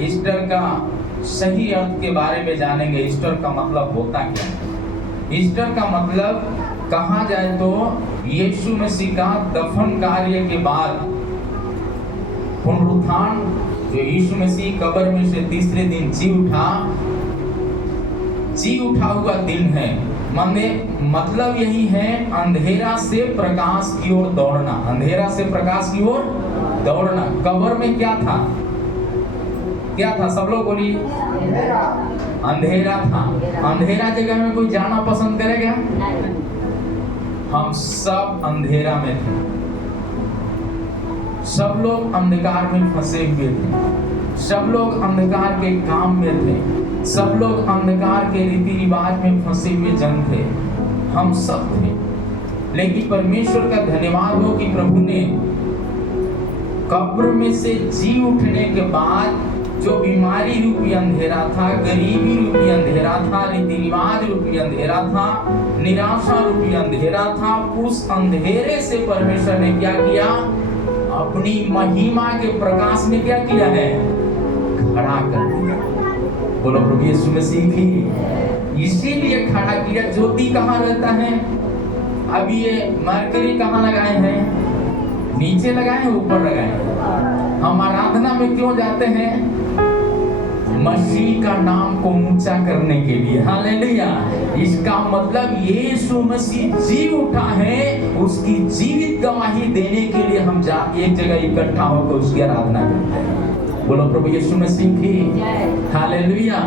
Easter का सही अर्थ के बारे में जानेंगे। ईस्टर का मतलब होता क्या है? ईस्टर का मतलब कहा जाए तो यीशु मसीह का दफन कार्य के बाद पुनरुत्थान, जो यीशु मसीह कब्र में से तीसरे दिन जी उठा हुआ दिन है। मतलब यही है, अंधेरा से प्रकाश की ओर दौड़ना। अंधेरा से प्रकाश की ओर दौड़ना। कब्र में क्या था? क्या था? सब लोग बोलिए। अंधेरा था। अंधेरा जगह में कोई जाना पसंद करेगा? हम सब अंधेरा में थे। सब लोग अंधकार में फंसे हुए थे। सब लोग अंधकार के काम में थे। सब लोग अंधकार के रीति रिवाज में फंसे हुए जन थे। हम सब थे। लेकिन परमेश्वर का धन्यवाद हो कि प्रभु ने कब्र में से जी उठने के बाद जो बीमारी रूपी अंधेरा था, गरीबी रूपी अंधेरा था, रीति रिवाज रूपी अंधेरा था, निराशा रूपी अंधेरा था, उस अंधेरे से परमेश्वर ने क्या किया? अपनी महिमा के प्रकाश में क्या किया है? खड़ा कर दिया। बोलो प्रभु यीशु मसीह की। इसीलिए खड़ा किया। ज्योति कहाँ रहता है? अब ये मरकरी कहाँ लगाए हैं? नीचे लगाए हैं, ऊपर लगाए हैं? हम आराधना में क्यों जाते हैं? मसीह का नाम को ऊंचा करने के लिए। हालेलुया। इसका मतलब यीशु मसीह जी उठा है, उसकी जीवित गवाही देने के लिए हम जाके एक जगह इकट्ठा होकर उसकी आराधना करते हैं। बोलो प्रभु यीशु मसीह की। हालेलुया।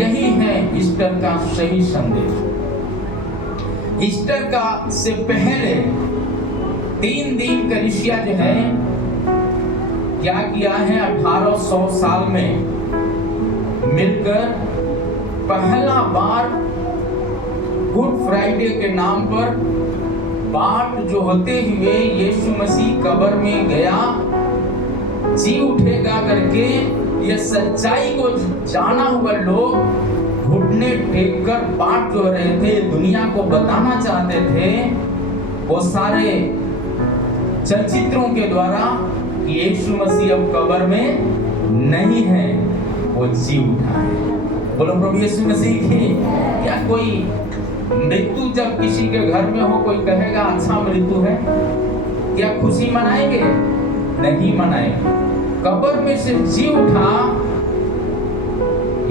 यही है ईस्टर का सही संदेश। ईस्टर का से पहले 3 दिन कलीसिया जो है क्या किया है? 1800 साल में मिलकर पहला बार गुड फ्राइडे के नाम पर बाट जो होते हुए यीशु मसीह कब्र में गया, जी उठेगा करके ये सच्चाई को जाना हुआ लोग घुटने टेक कर बाट जो रहे थे, दुनिया को बताना चाहते थे, वो सारे चलचित्रों के द्वारा कि यीशु मसीह अब कब्र में नहीं है, वो जी उठा है। बोलो प्रभु यीशु मसीह की। क्या कोई मृत्यु जब किसी के घर में हो, कोई कहेगा अच्छा मृत्यु है? क्या खुशी मनाएंगे? नहीं मनाएंगे। कब्र में से जी उठा,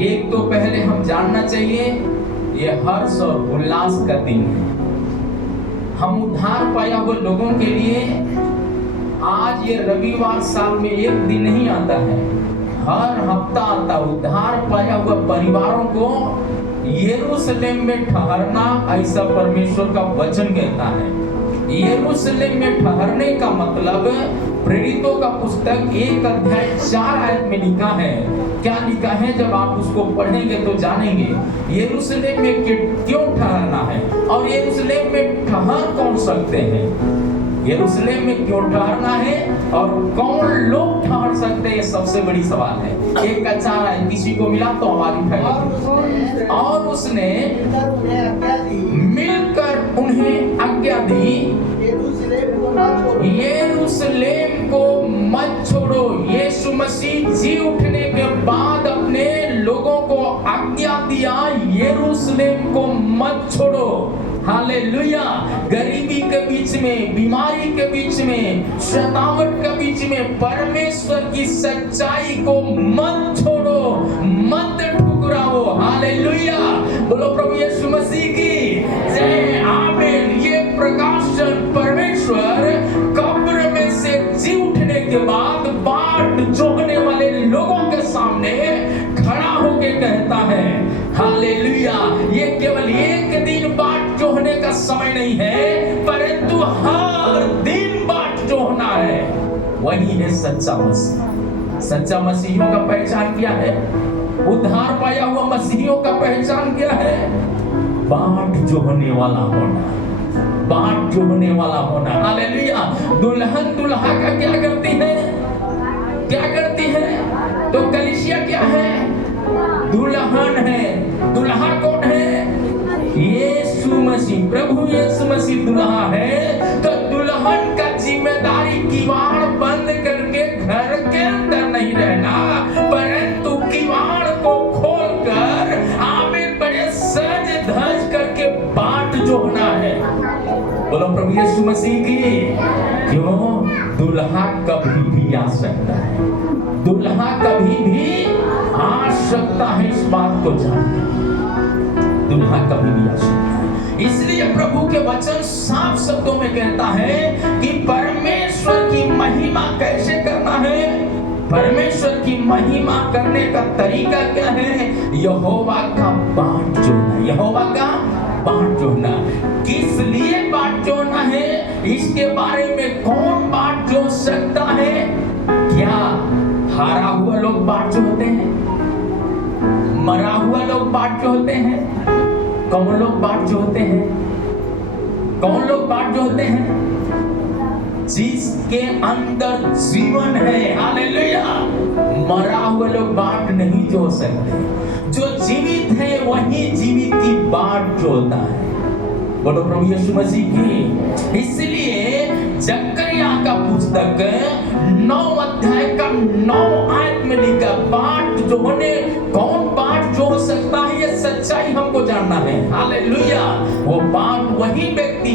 एक तो पहले हम जानना चाहिए ये हर्ष और उल्लास का दिन है। हम उद्धार पाया हुए लोगों के लिए आज ये रविवार साल में एक दिन नहीं आता है, हर हफ्ता आता। उद्धार पाया हुआ परिवारों को यरूशलेम में ठहरना, ऐसा परमेश्वर का वचन कहता है। यरूशलेम में ठहरने का मतलब प्रेरितों का पुस्तक 1 अध्याय 4 आयत में लिखा है। क्या लिखा है? जब आप उसको पढ़ेंगे तो जानेंगे यरूशलेम में क्यों ठहरना है और यरूशलेम में ठहर कौन सकते हैं। यरूशलेम में क्यों ठहरना है और कौन लोग ठहर सकते हैं, ये सबसे बड़ी सवाल है। 1 का 4 आयत किसी को मिला तो आवाज उठाइए। और उसने मिलकर उन्हें आज्ञा दी, यरूशलेम को मत छोड़ो। यीशु मसीह जी उठने के बाद अपने लोगों को आज्ञा दिया, यरूशलेम को मत छोड़ो। हालेलुया। गरीबी के बीच में, बीमारी के बीच में, शतावट के बीच में परमेश्वर की सच्चाई को मत छोड़ो, मत ठुकराओ। हालेलुया। बोलो प्रभु यीशु मसीह की जय। आमीन। ये प्रकाशन परमेश्वर कब्र में से जी उठने के बाद बाट जोहने वाले लोगों के सामने खड़ा होकर कहता है। हालेलुया। ये केवल एक दिन बाट जोहने का समय नहीं है, परंतु हर दिन बाट जोहना है। वही है सच्चा मसीह। सच्चा मसीहियों का पहचान क्या है? उद्धार पाया हुआ मसीहियों का पहचान क्या है? बाट जोहने वाला होना, बाट जोहने वाला होना। हालेलुया। दुल्हन दुल्हा का क्या करती है? क्या करती है? तो कलीसिया क्या है? दुल्हन है। दुल्हा कौन है? यीशु मसीह। प्रभु यीशु मसीह दुल्हा है। तो दुल्हन का जिम्मेदारी किवाड़ बंद करके घर के अंदर नहीं रहना, परंतु प्रभु यीशु मसीह की। क्यों? दुल्हा कभी भी आ सकता है, दुल्हा कभी भी आ सकता है, इस बात को जानना। दुल्हा कभी भी आ सकता है। इसलिए प्रभु के वचन साफ शब्दों में कहता है कि परमेश्वर की महिमा कैसे करना है। परमेश्वर की महिमा करने का तरीका क्या है? यहोवा का बाट जोड़ना। यहोवा का बाट जोड़ना। किस लिए बाट जोड़ना है? इसके बारे में कौन बाट जोड़ सकता है? क्या हारा हुआ लोग बाट जोड़ते हैं? मरा हुआ लोग बाट जोड़ते हैं? कौन लोग बाट जोड़ते हैं? कौन लोग बाट जोड़ते हैं? जिसके अंदर जीवन है। हालेलुया। मरा हुआ लोग बाट नहीं जोड़ सकते। जो जीवित है वही जीवित की बाट जोड़ता है। बोलो प्रभु यीशु मसीह की। इसलिए जकरिया का पुस्तक 9 अध्याय का 9 आयत में लिखा, बाट जोड़ने, कौन बाट जोड़ सकता है? ये सच्चाई हमको जानना है। हालेलुया। वो बाट वही व्यक्ति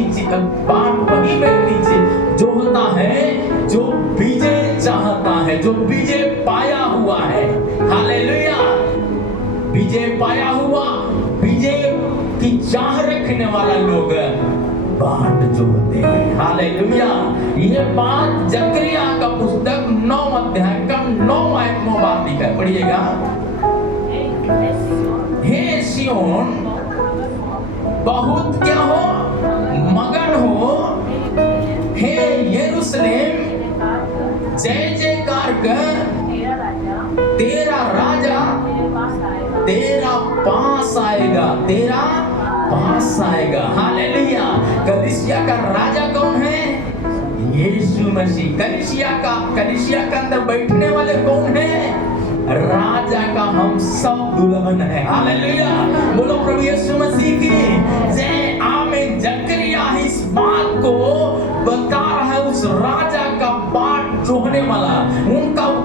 जोड़ता है जो विजय चाहता है, जो विजय पाया हुआ है। हालेलुया। विजय पाया हुआ, विजय की चाह रखने वाला लोग बाट जोड़ते हैं। हालेलुया। ये बात जकरिया का पुस्तक 9 अध्याय का 9 आयत में बात लिखा है। पढ़िएगा। हे सियोन बहुत क्या हो? मगन हो। हे यरूशलेम जय जयकार कर, तेरा राजा तेरा पास आएगा, तेरा पास आएगा। हालेलुया। कलीसिया का राजा कौन है? यीशु मसीह। कलीसिया का अंदर बैठने वाले कौन है? राजा का हम सब दुल्हन है। हालेलुया। बोलो प्रभु यीशु मसीह की जय। आमीन। जकरिया इस बात को बता रहा है, उस राजा का बाट जोड़ने वाला।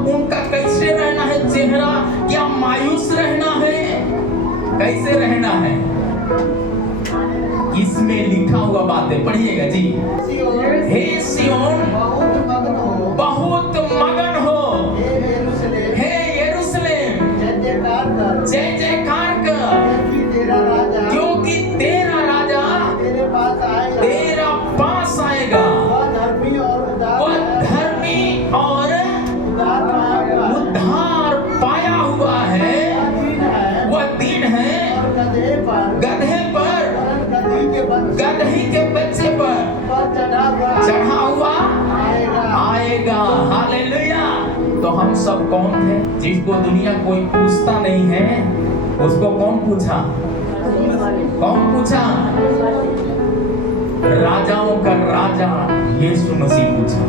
उनका कैसे रहना है चेहरा? क्या मायूस रहना है? कैसे रहना है? इसमें लिखा हुआ बात है। पढ़िएगा जी। हे सियोन बहुत मगन हो। हे यरूशलेम जय जयकार कर, क्योंकि तेरा राजा तेरा पास आएगा। वह धर्मी और उद्धार पाया हुआ है। वह दिन है गधे पर, गदही के बच्चे पर चढ़ा हुआ आएगा। हालेलुया। तो हम सब कौन थे? जिसको दुनिया कोई पूछता नहीं है, उसको कौन पूछा? कौन पूछा? राजाओं का राजा यीशु मसीह पूछा।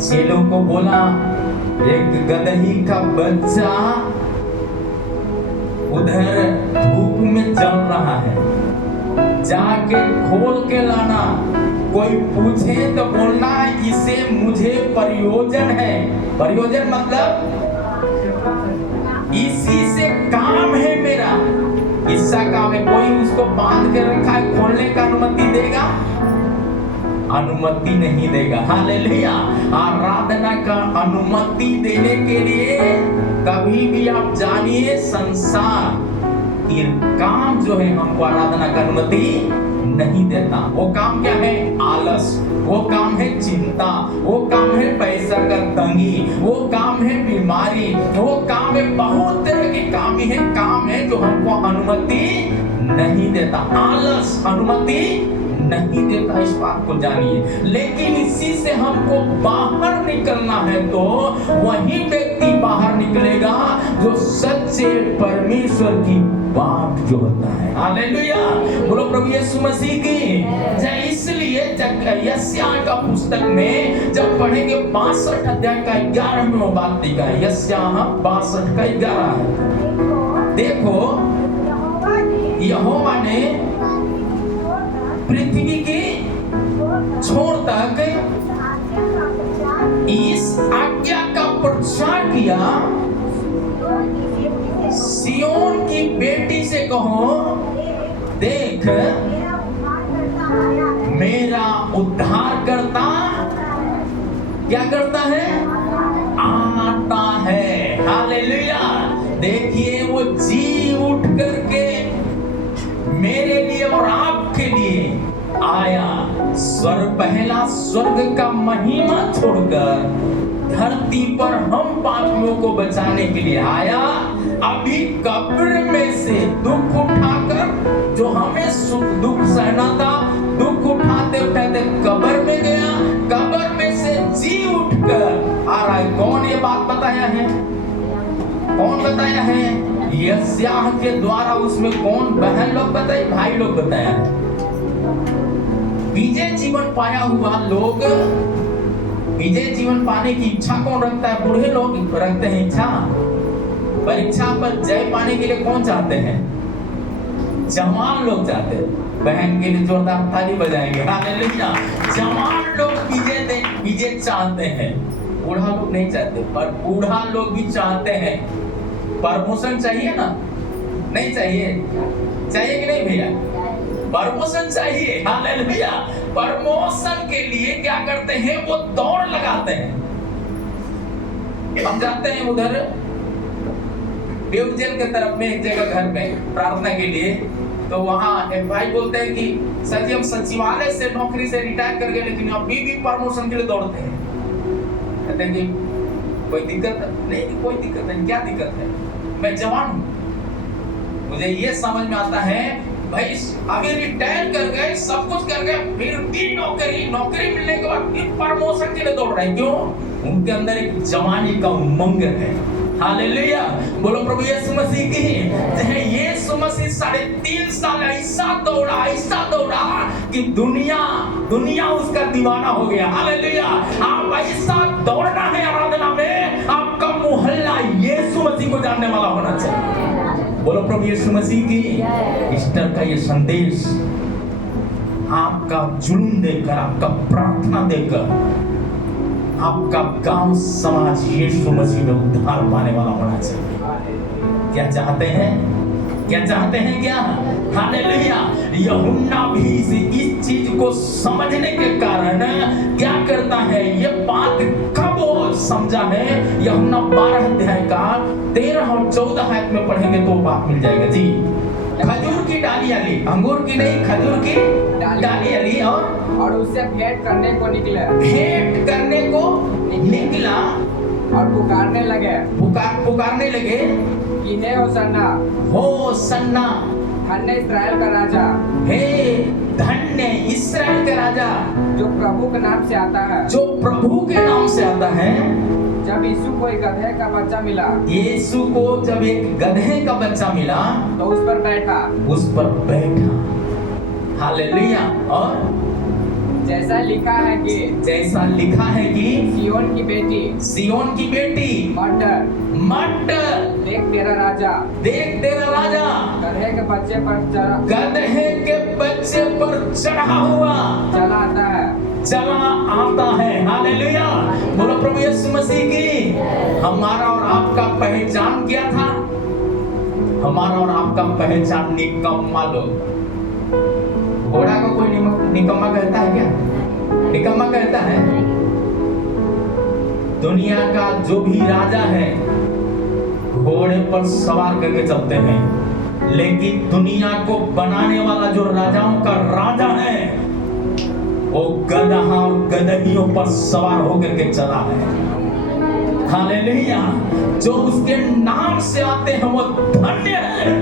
चेलों को बोला, एक गदही का बच्चा उधर धूप में जल रहा है, जाके खोल के लाना। कोई पूछे तो बोलना इसे मुझे प्रयोजन है। प्रयोजन मतलब इसी से काम है मेरा, इसका काम है। कोई उसको बांध के रखा है, खोलने का अनुमति देगा? अनुमति नहीं देगा। हालेलुया। आराधना का अनुमति देने के लिए कभी भी आप जानिए, संसार की काम जो है हमको आराधना का अनुमति नहीं देता। वो काम क्या है? आलस। वो काम है चिंता। वो काम है पैसा का तंगी। वो काम है बीमारी। वो काम है, बहुत तरह के काम है जो हमको अनुमति नहीं देता। आलस अनुमति नहीं देता, इस बात को जानिए। लेकिन इसी से हमको बाहर निकलना है तो वही व्यक्ति बाहर निकलेगा जो सच्चे परमेश्वर की बाट जोड़ता है। हालेलुया। बोलो प्रभु यीशु मसीह की जय। इसलिए यशायाह का पुस्तक में जब पढ़ेंगे 62 अध्याय का 11 में बात लिखा है। यशायाह 62 का 11 है। देखो, यहोवा ने पृथ्वी के छोर तक इस आज्ञा का प्रचार किया, सियोन की बेटी से कहो, देख मेरा उद्धार करता क्या करता है? आता है। हालेलुया। देखिए वो जी उठ करके मेरे लिए और आपके लिए आया। पहला स्वर्ग का महिमा छोड़कर धरती पर हम पापियों को बचाने के लिए आया। अभी कब्र में से दुख उठाकर, जो हमें सुख दुख सहना था, दुख उठाते उठाते कब्र में गया, कब्र में से जी उठकर आ रहा है। कौन ये बात बताया है? कौन बताया है? यशायाह के द्वारा। उसमें कौन? बहन लोग बताए, भाई लोग बताया है। विजय जीवन पाया हुआ लोग, विजय जीवन पाने की इच्छा कौन रखता है? बूढ़े लोग रखते हैं इच्छा। परीक्षा पर जय पाने के लिए कौन चाहते हैं? जवान लोग चाहते हैं। बहन के लिए जोरदार ताली बजाएंगे। हालेलुया। जवान लोग विजय चाहते हैं, बूढ़ा लोग नहीं चाहते। पर बूढ़ा लोग भी चाहते हैं। प्रमोशन चाहिए ना? नहीं चाहिए? चाहिए कि नहीं भैया? प्रमोशन चाहिए। हालेलुया। प्रमोशन के लिए क्या करते हैं? वो दौड़ लगाते हैं। हम जाते हैं उधर जेल के तरफ में एक जगह घर में प्रार्थना के लिए, तो वहाँ एक भाई बोलते हैं कि सर जी हम सचिवालय से नौकरी से रिटायर कर गए, लेकिन अभी भी प्रमोशन के लिए दौड़ते हैं। कहते हैं कि कोई दिक्कत नहीं? कोई दिक्कत नहीं। क्या दिक्कत है? मैं जवान हूँ। मुझे ये समझ में आता है भाई, अभी रिटायर कर गए, सब कुछ कर गए, फिर भी नौकरी मिलने के बाद भी प्रमोशन के लिए दौड़ रहे हैं। क्यों? उनके अंदर एक जवानी का उमंग है। हालेलुया। बोलो प्रभु यीशु मसीह की। यीशु मसीह 3.5 साल ऐसा दौड़ा कि दुनिया उसका दीवाना हो गया। हालेलुया। आप ऐसा दौड़ना है आराधना में, आपका मोहल्ला यीशु मसीह को जानने वाला होना चाहिए। बोलो प्रभु यीशु मसीह की। ईस्टर का ये संदेश आपका जुलून देकर, आपका प्रार्थना देकर, आपका गांव समाज यीशु मसीह में उद्धार पाने वाला होना चाहिए। क्या चाहते हैं? क्या चाहते हैं? क्या? हालेलुया। यूहन्ना भी इस चीज को समझने के कारण क्या करता है? ये बात कब वो समझा है? यूहन्ना 12 अध्याय का 13 और 14 आयत में पढ़ेंगे तो बात मिल जाएगा जी। खजूर की डालियां ली, अंगूर की नहीं, खजूर की डालियां ली और उससे भेंट करने को निकला और पुकारने लगे कि हे होसन्ना, धन्य इस्राएल का राजा, हे धन्य इस्राएल का राजा, जो प्रभु के नाम से आता है, जो प्रभु के नाम से आता है। जब यीशु को एक गधे का बच्चा मिला, यीशु को जब एक गधे का बच्चा मिला तो उस पर बैठा। हालेलुया। और जैसा लिखा है कि सियोन की बेटी मट देख तेरा राजा गधे के बच्चे पर चढ़ा हुआ चला आता है। हालेलुया। बोलो प्रभु यीशु मसीह की। हमारा और आपका पहचान क्या था? हमारा और आपका पहचान निकम्मा लोग। घोड़ा को कोई निकम्मा कहता है क्या? निकम्मा कहता है? दुनिया का जो भी राजा है घोड़े पर सवार करके चलते हैं, लेकिन दुनिया को बनाने वाला जो राजाओं का राजा है वो गदहियों पर सवार होकर के चला है। हालेलुया। जो उसके नाम से आते हैं वो धन्य है।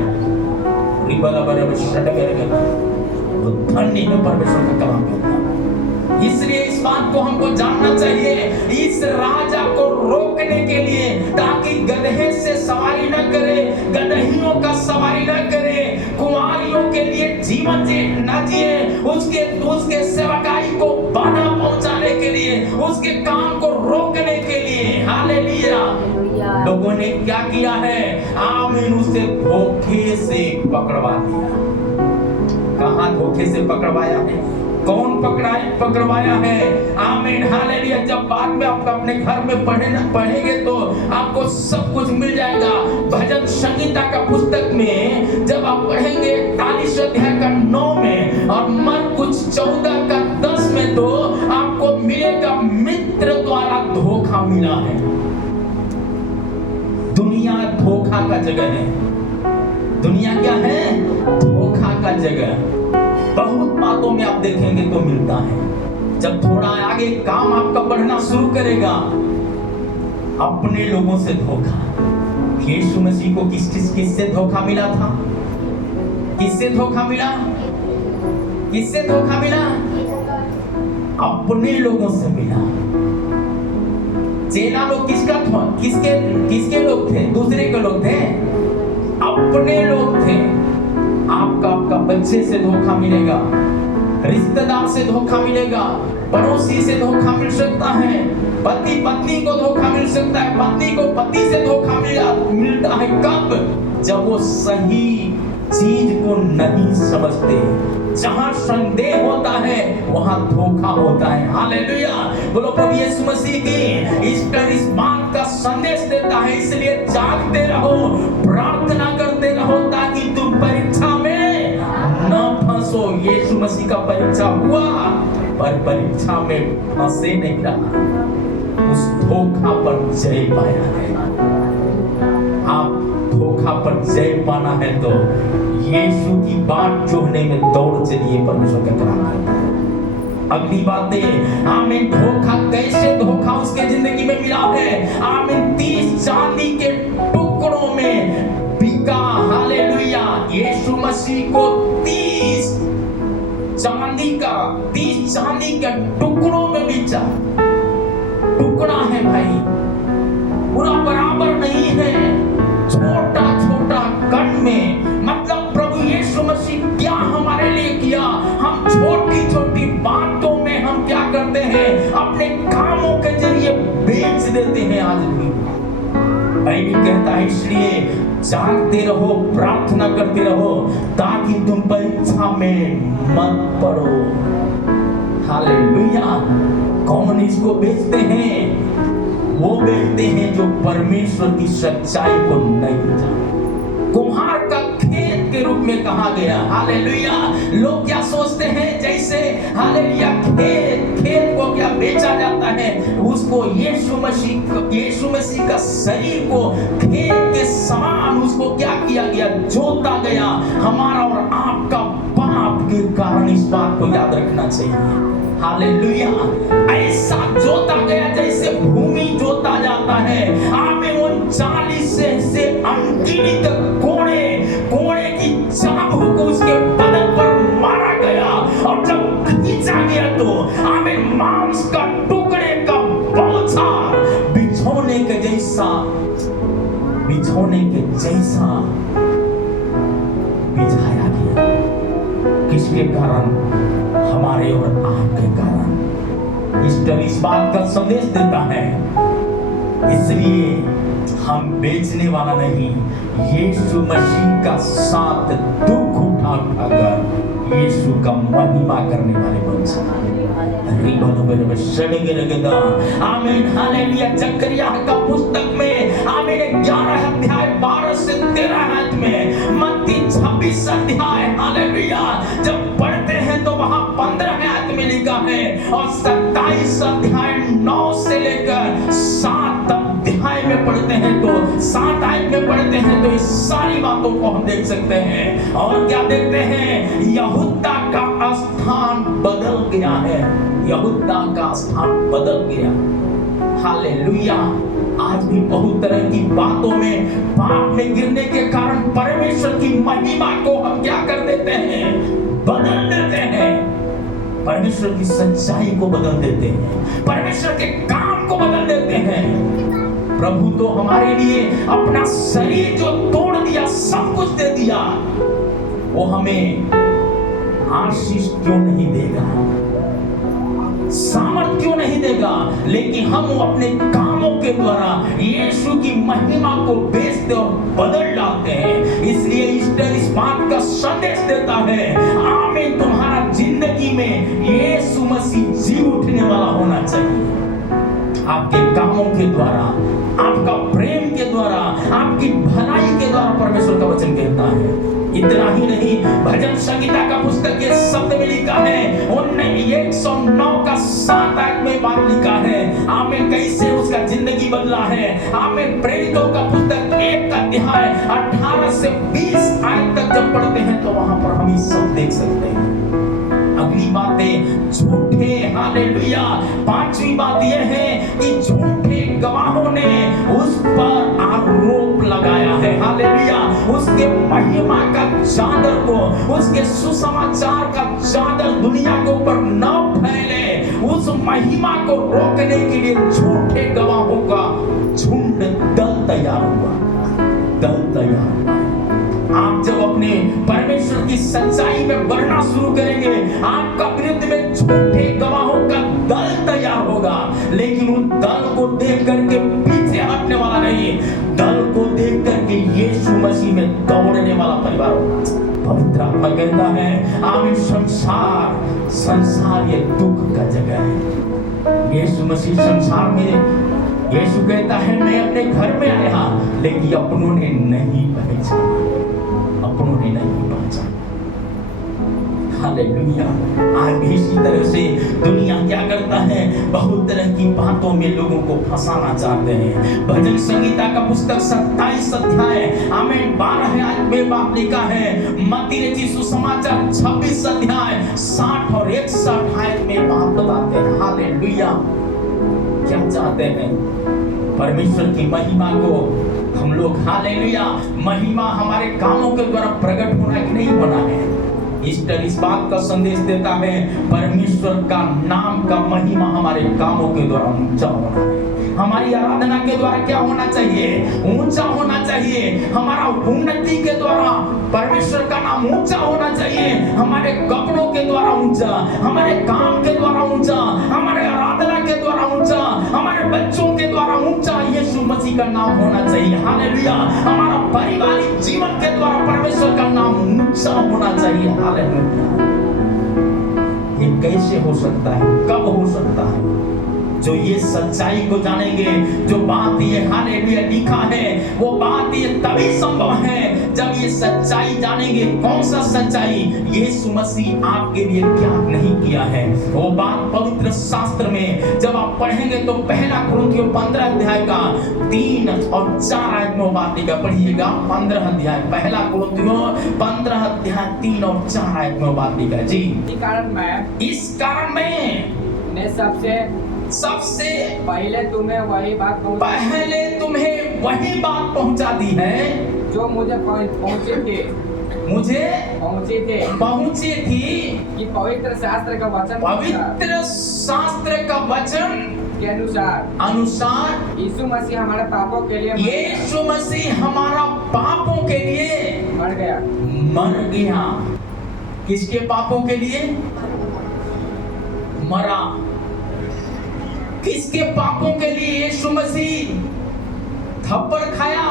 वो धन्य है परमेश्वर का कलाम करता है। इसलिए इस बात को हमको जानना चाहिए, इस राजा को रोकने के लिए, ताकि गधे से सवारी न करे, गदहियों का सवारी न करे, कुंवारियों के लिए जीवन न जिए, उसके सेवकाई को बाधा पहुंचाने के लिए, उसके काम को रोकने के लिए। हालेलुया। लोगों ने क्या किया है? आमीन। उसे धोखे से पकड़वा दिया। कहां धोखे से पकड़वाया है? कौन पकड़वाया है? आमीन। हालेलुया। जब बाद में आप अपने घर में पढ़ेंगे तो आपको सब कुछ मिल जाएगा। भजन संगीता का पुस्तक में जब आप पढ़ेंगे 41 अध्याय का 9 में और मरकुस 14 का 10 में, तो आपको मिलेगा मित्र द्वारा धोखा मिला है। दुनिया धोखा का जगह है। दुनिया क्या है? धोखा का जगह। बहुत बातों में आप देखेंगे तो मिलता है। जब थोड़ा आगे काम आपका बढ़ना शुरू करेगा, अपने लोगों से धोखा। यीशु मसीह को किससे धोखा मिला था? किससे धोखा मिला? किससे धोखा मिला? अपने लोगों से मिला। चेला लोग किसका था? किसके लोग थे? दूसरे के लोग थे? अपने लोग थे। आपका बच्चे से धोखा मिलेगा, रिश्तेदार से धोखा मिलेगा, पड़ोसी से धोखा मिल सकता है, पति पत्नी को धोखा मिल सकता है, पत्नी को पति से धोखा मिलता है। कब? जब वो सही चीज को नहीं समझते। जहां संदेह होता है वहां धोखा होता है। हालेलुया, बोलो प्रभु यीशु मसीह की। इस बात का संदेश देता है, इसलिए जागते रहो, प्रार्थना करते रहो, ताकि तुम परीक्षा में न फंसो। यीशु मसीह का परीक्षा हुआ, पर परीक्षा में फंसे नहीं रहा, उस धोखा पर जय पाया है। आप धोखा पर जय पाना है तो यीशु की बात जोड़ने में दौड़ चलिए, परमेश्वर का काम करता है। अगली बात है, आमीन। धोखा कैसे धोखा उसके जिंदगी में मिला है? आमीन। 30 चांदी के टुकड़ों में बिका। हालेलुया, यीशु मसीह को 30 चांदी के टुकड़ों में बेचा। टुकड़ा है भाई, पूरा बराबर नहीं है, छोटा छोटा कण में। मतलब प्रभु यीशु मसीह क्या हमारे लिए किया। हम छोटी छोटी बातों में हम क्या करते हैं? अपने कामों के जरिए बेच देते हैं। आज भी बाइबल कहता है, इसलिए जागते रहो, प्रार्थना करते रहो, ताकि तुम परीक्षा में मत पड़ो। हालेलुया। कौन इसको बेचते हैं? वो बेचते हैं जो परमेश्वर की सच्चाई को नहीं जानते। कुम्हार का खेत के रूप में कहा गया। हालेलुया। लोग क्या सोचते हैं? जैसे हालेलुया खेत को क्या बेचा जाता है, उसको यीशु मसीह का शरीर को खेत के समान उसको क्या किया गया? जोता गया। हमारा और आपका पाप के कारण इस बात को याद रखना चाहिए। हालेलुया। ऐसा जोता गया जैसे भूमि जोता जाता है। आमीन। 39 से अनगिनत कोड़े की चाबुक को उसके बदन पर मारा गया, और जब खींचा गया तो आमीन, मांस का टुकड़े का बौछार बिछोने के जैसा बिछाया गया। किसके कारण? हमारे और आपके कारण। इस बात का संदेश देता है, इसलिए हम बेचने वाला नहीं, यीशु मसीह का साथ दुख उठाकर यीशु का महिमा करने वाले बन सकते। आमीन। हालेलुया। जकरिया का पुस्तक में आमीन 11 अध्याय 12 से 13 में, मत्ती 26 अध्याय, हालेलुया, जब पढ़ते हैं तो वहां 15 आयत में लिखा है, और 27 अध्याय 9 से लेकर 7 अध्याय में पढ़ते हैं तो 7 आयत में पढ़ते हैं तो इस सारी बातों को हम देख सकते हैं। और क्या देखते हैं? यहूदा का स्थान बदल गया है। यहूदा का स्थान बदल गया। हालेलुया। आज भी बहुत तरह की बातों में पाप में गिरने के कारण परमेश्वर की महिमा को हम क्या कर देते हैं? बदल देते हैं। परमेश्वर की सच्चाई को बदल देते हैं, परमेश्वर के काम को बदल देते हैं। प्रभु तो हमारे लिए अपना शरीर जो तोड़ दिया, सब कुछ दे दिया, वो हमें आशीष क्यों नहीं देगा? सामर्थ क्यों नहीं देगा? लेकिन हम अपने कामों के द्वारा यीशु की महिमा को बेचते और बदल डालते हैं। इसलिए ईस्टर इस बात का संदेश देता है, आमीन, तुम्हारा जिंदगी में यीशु मसीह जी उठने वाला होना चाहिए। आपके कामों के द्वारा, आपका प्रेम के द्वारा, आपकी भलाई के द्वारा परमेश्वर का वचन कहता है। इतना ही नहीं, भजन संगीता का पुस्तक ये शब्द में लिखा है, उनने 109 का 7 आयत में बात लिखा है। आमीन। कैसे उसका जिंदगी बदला है। आमीन। प्रेरितों का पुस्तक 1 अध्याय 18 से 20 आयत तक जब पढ़ते हैं तो वहां पर हम ये सब देख सकते हैं। अगली बातें झूठे, हालेलुया। 5वीं बात यह है कि झूठे गवाहों ने उस पर आरोप लगाया है, हालेलुया। उसके महिमा का चादर को, उसके सुसमाचार का चादर दुनिया के ऊपर न फैले, उस महिमा को रोकने के लिए झूठे गवाहों का झुंड दल तैयार हुआ, दल तैयार हुआ। आप जब अपने परमेश्वर की सच्चाई में बढ़ना शुरू करेंगे, आपका विरुद्ध में झूठे गवाहों का दल तैयार होगा। लेकिन उन दल को देख करके पीछे हटने वाला नहीं, दल को देख करके यीशु मसीह में दौड़ने वाला परिवार होगा। पवित्र आत्मा कहता है, आमीन। संसार ये दुख का जगह है। यीशु मसीह संसार में, यीशु कहता है, मैं अपने घर में आया लेकिन अपनों ने नहीं पहचाना, अपनों ने नहीं पहचाना। हालेलुया। आज भी इसी तरह से दुनिया क्या करता है, बहुत तरह की बातों में लोगों को फंसाना चाहते हैं। भजन संगीता का पुस्तक 27 अध्याय, आमीन, 12 आयत में बात लिखा है। मत्ती रचित सुसमाचार 26 अध्याय 60 और 61 आयत में बात बताते हैं। हालेलुया। क्या चाहते हैं? परमेश्वर की महिमा को हम लोग, हालेलुया, महिमा हमारे कामों के द्वारा प्रकट होना कि नहीं होना है। ईस्टर इस बात का संदेश देता है, परमेश्वर का नाम का महिमा हमारे कामों के द्वारा ऊंचा होना है। हमारी आराधना के द्वारा क्या होना चाहिए? ऊंचा होना चाहिए। हमारा उन्नति के द्वारा परमेश्वर का नाम ऊंचा होना चाहिए। हमारे कपड़ों के द्वारा ऊंचा, हमारे काम के द्वारा ऊंचा, हमारे आराधना के द्वारा ऊंचा, हमारे बच्चों के द्वारा ऊंचा यीशु मसीह का नाम होना चाहिए। हालेलुया। हमारा पारिवारिक जीवन के द्वारा परमेश्वर का नाम ऊंचा होना चाहिए। हालेलुया। ये कैसे हो सकता है? कब हो सकता है? जो ये सच्चाई को जानेंगे, जो बात ये हालेलुया लिखा है, वो बात ये तभी संभव है जब ये सच्चाई जानेंगे। कौन सा सच्चाई? यीशु मसीह आपके लिए क्या नहीं किया है। वो बात पवित्र शास्त्र में जब आप पढ़ेंगे तो 1 कुरिन्थियों 15 अध्याय का 3 और 4 आयत में वो बात लिखा। पढ़िएगा 15 अध्याय, 1 कुरिन्थियों 15 अध्याय 3 और 4 आयत में वो बात लिखा। जी, इस कारण मैं सबसे पहले तुम्हें वही बात पहुंचा दी है जो मुझे पहुंचे थी कि पवित्र शास्त्र का वचन के अनुसार यीशु मसीह हमारे पापों के लिए मर गया। किसके पापों के लिए मरा? किसके पापों के लिए यीशु मसीह थप्पड़ खाया?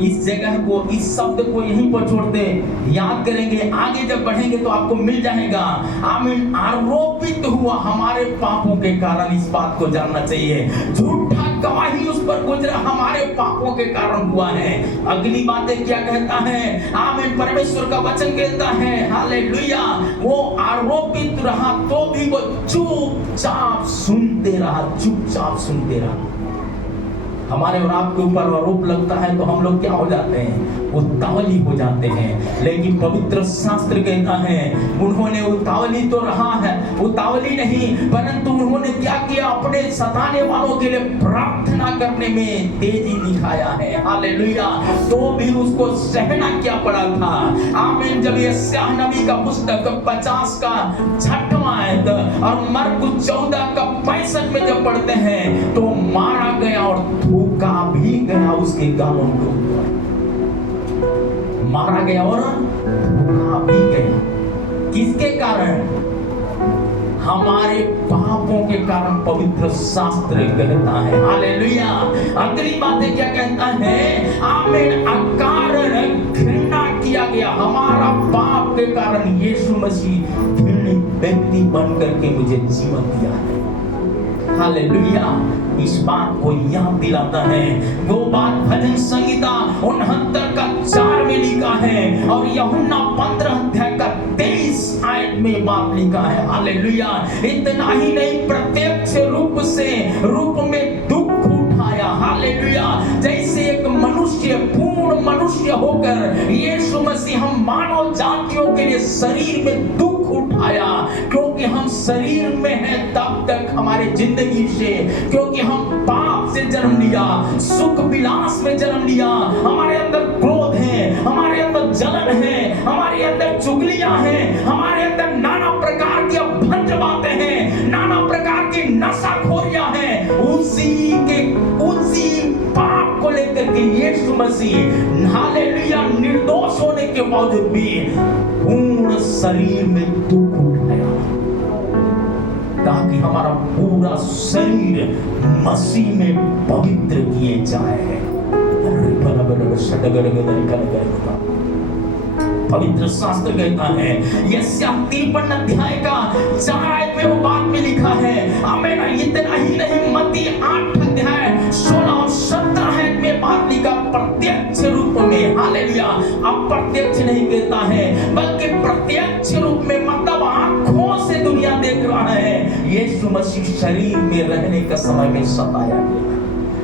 इस जगह को, इस शब्द को यहीं पर छोड़ दे, याद करेंगे, आगे जब बढ़ेंगे तो आपको मिल जाएगा। आमीन। आरोपित हुआ हमारे पापों के कारण, इस बात को जानना चाहिए। झूठा गवाही उस पर गुजरा हमारे पापों के कारण हुआ है। अगली बातें क्या कहता है? आमीन। परमेश्वर का वचन कहता है, हालेलुया, वो आरोपित रहा तो भी वो चुपचाप सुनते रहा। हमारे और आपके ऊपर आरोप लगता है तो हम लोग क्या हो जाते हैं? उतावली हो जाते हैं। लेकिन पवित्र शास्त्र कहता है, उन्होंने उतावली तो रहा है, उतावली नहीं, परंतु उन्होंने क्या किया? अपने सताने वालों के लिए प्रार्थना करने में तेजी दिखाया है। हालेलुया। तो भी उसको सहना क्या पड़ा था। आमीन। जब यशायाह नबी का पुस्तक 50 का 6वां आयत और मरकुस 14 का 65 में जब पढ़ते हैं तो मारा गया और थूका भी गया उसके गालों के ऊपर। मारा गया और थूका भी गया। किसके कारण? हमारे पापों के कारण, पवित्र शास्त्र कहता है। हालेलुया। अगली बातें क्या कहता है? आमीन। अकारण घृणा किया गया। हमारा पाप के कारण यीशु मसीह घृणित व्यक्ति बन करके मुझे जीवन दिया है। हालेलुया। इस बात को याद दिलाता है। वो बात भजन संहिता 69 का 4 में लिखा है और यूहन्ना 15 अध्याय का 23 आयत में बात लिखा है। हालेलुया। इतना ही नहीं, प्रत्यक्ष रूप में दुख उठाया। हालेलुया। जैसे एक मनुष्य, पूर्ण मनुष्य होकर यीशु मसीह हम मानव जातियों के लिए शरीर में दुख उठाया, क्योंकि हम शरीर में हैं तब तक हमारे जिंदगी से, क्योंकि हम पाप से जन्म लिया, सुख विलास में जन्म लिया, हमारे अंदर क्रोध है, हमारे अंदर जलन है, हमारे अंदर चुगलियां हैं, हमारे अंदर नाना प्रकार की अभद्र बातें हैं, नाना प्रकार की नशाखोरियां हैं। उसी पाप को लेकर के यीशु मसीह हालेलुया निर्दोष होने के बावजूद भी पूर्ण शरीर में दुख उठाया, ताकि हमारा पूरा शरीर मसीह में पवित्र किए जाए। पवित्र शास्त्र कहता है, यशायाह 53 अध्याय का 4 आयत में वो बात में लिखा है। आमीन। इतना ही नहीं, मत्ती 8 अध्याय 16 और 17 आयत में बात लिखा, प्रत्यक्ष रूप में। हालेलुया। अप्रत्यक्ष नहीं कहता है, बल्कि प्रत्यक्ष रूप में, मतलब आंखों से दुनिया देख रहा है। यीशु मसीह शरीर में रहने का समय में सताया गया।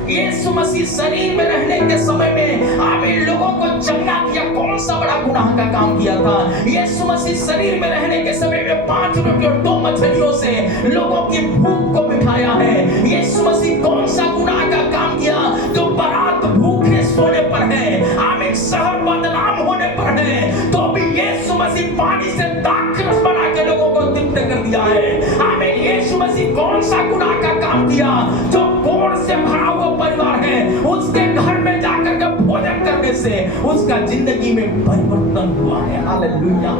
यीशु मसीह शरीर में रहने के समय में आमीन लोगों को चंगा किया। कौन सा बड़ा गुनाह का काम किया था? यीशु मसीह शरीर में रहने के समय में 5 रोटी और 2 मछलियों से लोगों की भूख को मिटाया है। यीशु मसीह कौन सा गुनाह का काम किया जो बारात भूखे सोने पर है, आमीन शहर बदनाम होने पर है, तो भी यीशु मसीह पानी से दाखरस बना के लोगों को तृप्त कर दिया है। आमीन। यीशु मसीह कौन सा गुनाह का काम किया जो कोढ़ से भरा हुआ परिवार है, उसके घर में जाकर के भोजन करने से उसका जिंदगी में परिवर्तन हुआ है। हालेलुया।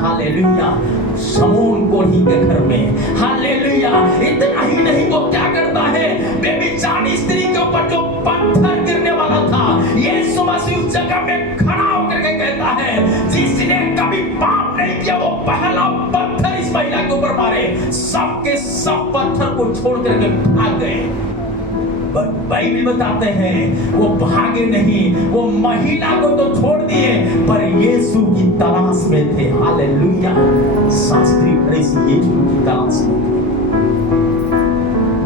हालेलुया। शमून कोढ़ी के घर में, हालेलुया। इतना ही नहीं, वो क्या करता है, बेबीचारी स्त्री के ऊपर जो पत्थर गिरने वाला था, यीशु मसीह उस जगह में खड़ा होकर के कहता है, जिसने कभी पाप नहीं किया वो पहला पत्थर इस महिला के ऊपर मारे। सबके सब पत्थर को छोड़ करके भाग गए। बाइबल बताते हैं वो भागे नहीं, वो महिला को तो छोड़ दिए पर यीशु की तलाश में थे। हालेलुया। शास्त्री फरीसी यीशु की तलाश में थे।